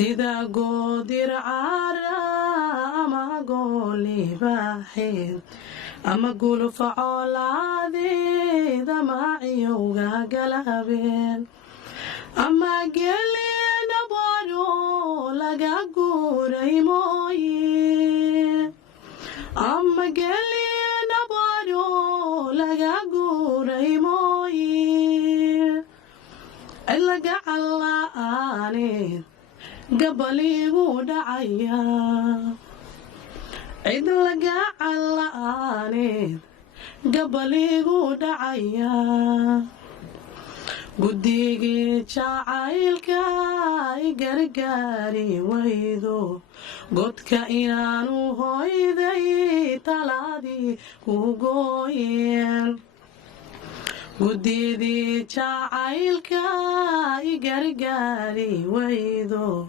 sida goodir cara ama gooli baaxeed ama gulufa coolaadeed ama ciyowga galabeen ama gelina baro laga guuray mooye ama gelina baro laga guuray mooye ilaga calla'aaneed gabaligu dhacaya cid laga calla'aaneed gabaligu dhacaya guddigii jacaylka I gargaari waydo godka inaanu hoyday talaadii ku gooyeen guddigii jacaylka I gargaari waydo